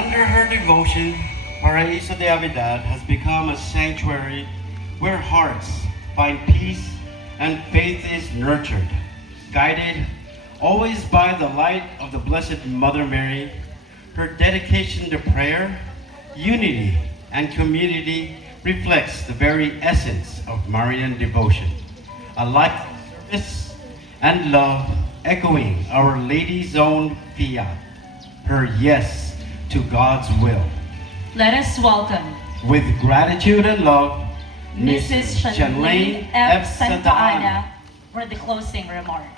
Under her devotion, Paraiso de Avidad has become a sanctuary where hearts find peace and faith is nurtured, guided always by the light of the Blessed Mother Mary. Her dedication to prayer, unity, and community reflects the very essence of Marian devotion, a life of service and love echoing Our Lady's own fiat, her yes to God's will. Let us welcome With gratitude and love, Mrs. Shanlane F. Santa Ana for the closing remarks.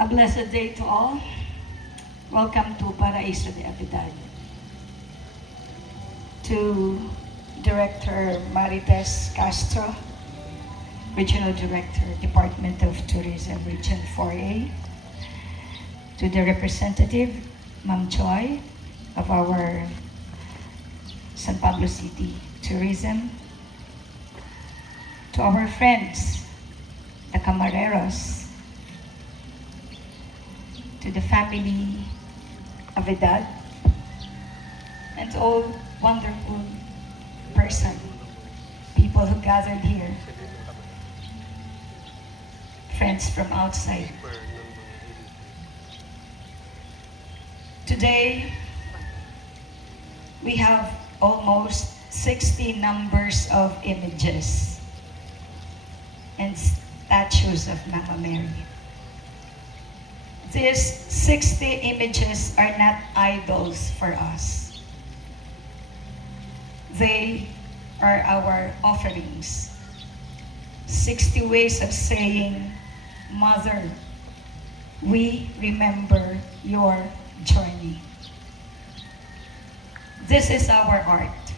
A blessed day to all. Welcome to Paraiso de Avidad. To Director Marites Castro, Regional Director, Department of Tourism, Region 4A. To the representative, Ma'am Choi, of our San Pablo City Tourism. To our friends, the Camareros. To the family Avidad, and to all wonderful people who gathered here, friends from outside. Today, we have almost 60 numbers of images and statues of Mama Mary. These 60 images are not idols for us. They are our offerings. 60 ways of saying, Mother, we remember your journey. This is our art,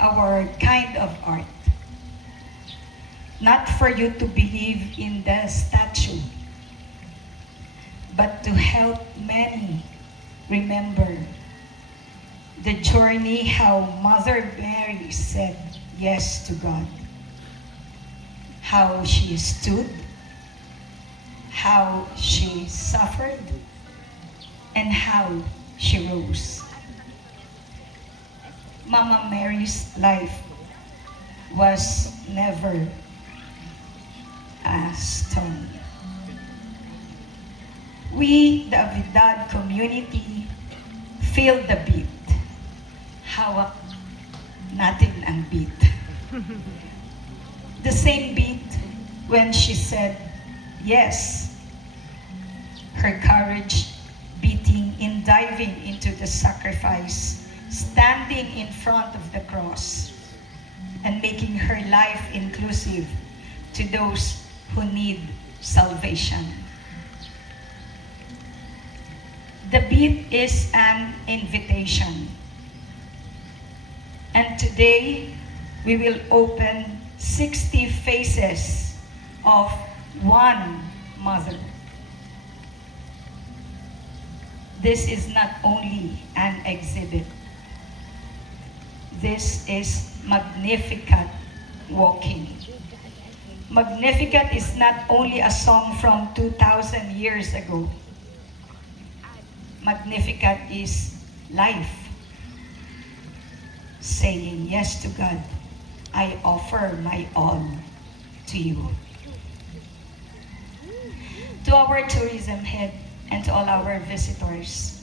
our kind of art. Not for you to believe in the statue, but to help many remember the journey how Mother Mary said yes to God, how she stood, how she suffered, and how she rose. Mama Mary's life was never a stone. We, the Avidad community, feel the beat. Hawak natin ang beat. The same beat when she said yes. Her courage beating in diving into the sacrifice, standing in front of the cross, and making her life inclusive to those who need salvation. The beat is an invitation. And today, we will open 60 faces of one mother. This is not only an exhibit. This is Magnificat walking. Magnificat is not only a song from 2,000 years ago. Magnificat is life. Saying yes to God, I offer my all to you. To our tourism head and to all our visitors,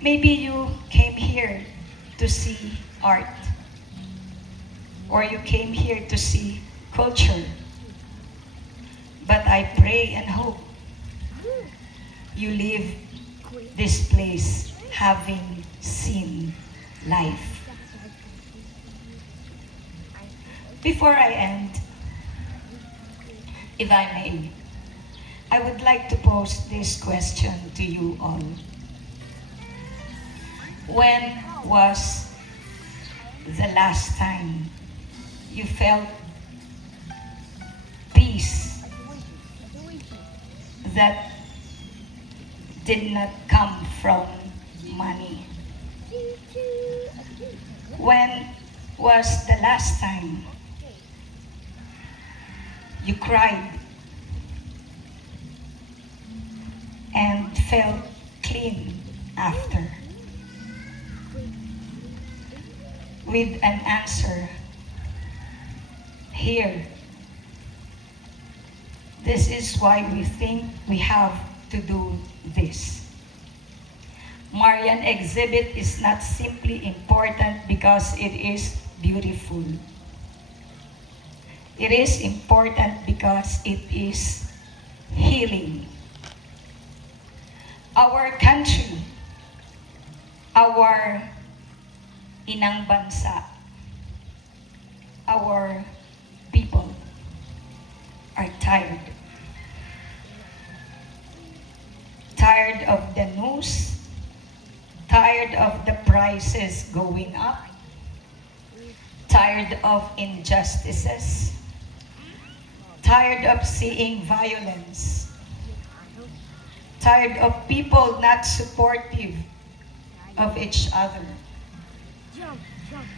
maybe you came here to see art, or you came here to see culture, but I pray and hope you leave this place having seen life. Before I end, if I may, I would like to pose this question to you all. When was the last time you felt peace that did not come from money? When was the last time you cried and felt clean after? With an answer here. This is why we think we have to do this. Marian exhibit is not simply important because it is beautiful. It is important because it is healing. Our country, our inang bansa, our people are tired. Tired of the news, tired of the prices going up, tired of injustices, tired of seeing violence, tired of people not supportive of each other,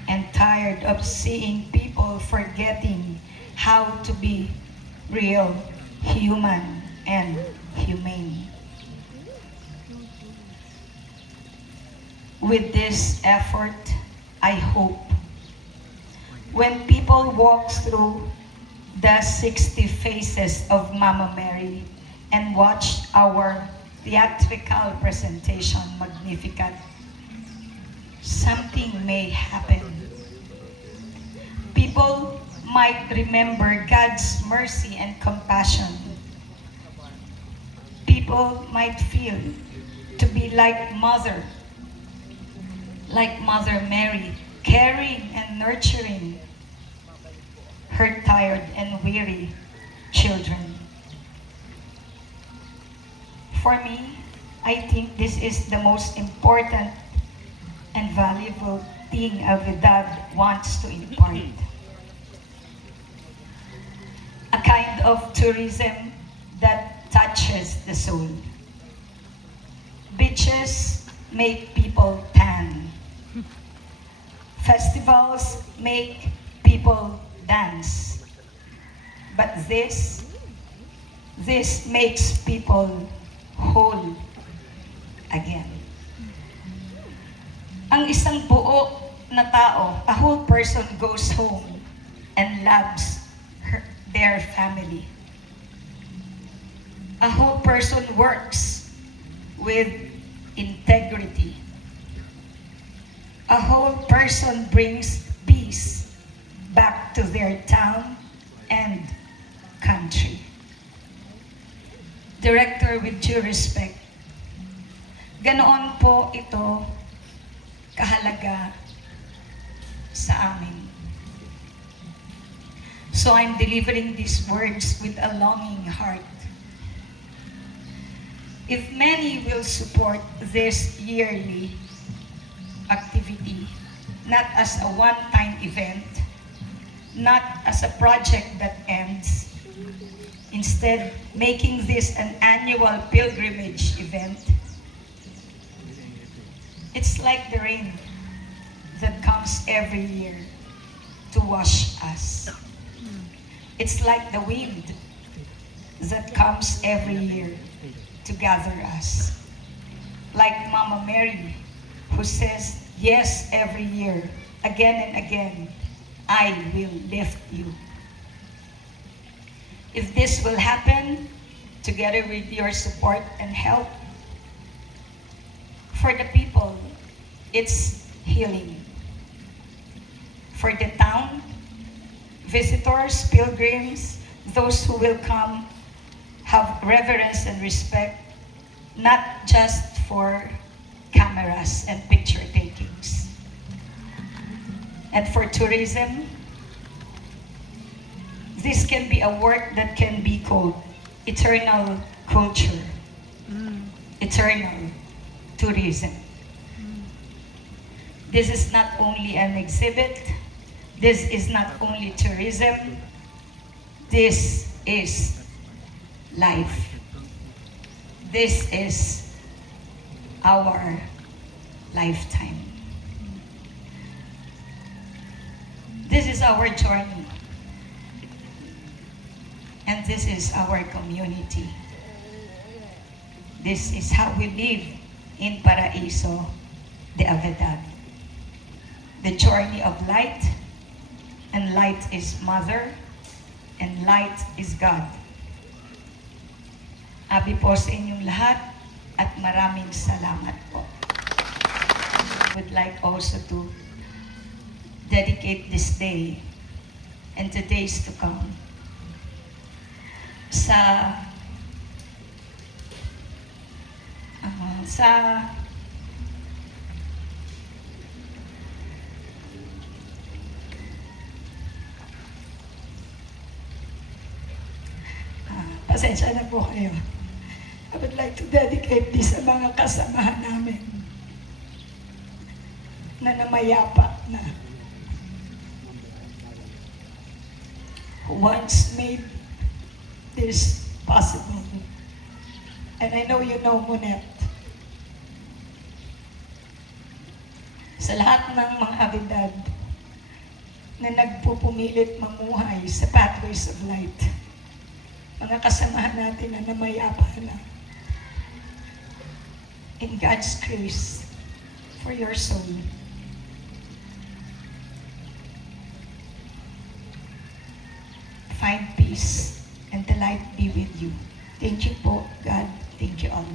and tired of seeing people forgetting how to be real, human, and humane. With this effort, I hope when people walk through the 60 faces of Mama Mary and watch our theatrical presentation, Magnificat, something may happen. People might remember God's mercy and compassion. People might feel to be like Mother Mary, caring and nurturing her tired and weary children. For me, I think this is the most important and valuable thing a dad wants to impart. A kind of tourism that touches the soul. Beaches make people tan. Festivals make people dance. But this makes people whole again. Ang isang buo na tao, a whole person goes home and loves their family. A whole person works with integrity. A whole person brings peace back to their town and country. Director, with due respect, ganoon po ito kahalaga sa amin. So I'm delivering these words with a longing heart. If many will support this yearly activity, not as a one-time event, not as a project that ends, instead making this an annual pilgrimage event, it's like the rain that comes every year to wash us. It's like the wind that comes every year to gather us. Like Mama Mary, who says, yes, every year, again and again, I will lift you. If this will happen, together with your support and help, for the people, it's healing. For the town, visitors, pilgrims, those who will come, have reverence and respect, not just for cameras and picture takings. And for tourism, this can be a work that can be called eternal culture, eternal tourism. This is not only an exhibit, this is not only tourism, this is life. This is our lifetime. This is our journey. And this is our community. This is how we live in Paraiso de Avedad. The journey of light, and light is Mother, and light is God. Abi po sa inyong lahat at maraming salamat po. I would like also to dedicate this day and the days to come sa pasensya na po kayo. I would like to dedicate this sa mga kasamahan namin na namayapa na, who once made this possible. And I know you know Monet. Sa lahat ng mga Avedad na nagpupumilit mamuhay sa pathways of light, mga kasamahan natin na namayapa na, in God's grace for your soul, find peace and the light be with you. Thank you po, God. Thank you all.